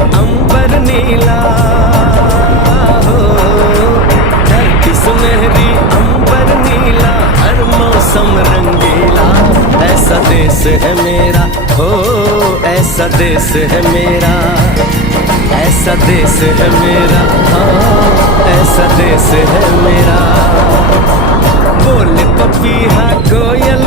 अंबर नीला हो, धरती सुनहरी अंबर नीला, हर मौसम रंगीला। ऐसा देश है मेरा हो, ऐसा देश है मेरा, ऐसा देश है मेरा, हाँ ऐसा देश है मेरा। बोले पपीहा कोयल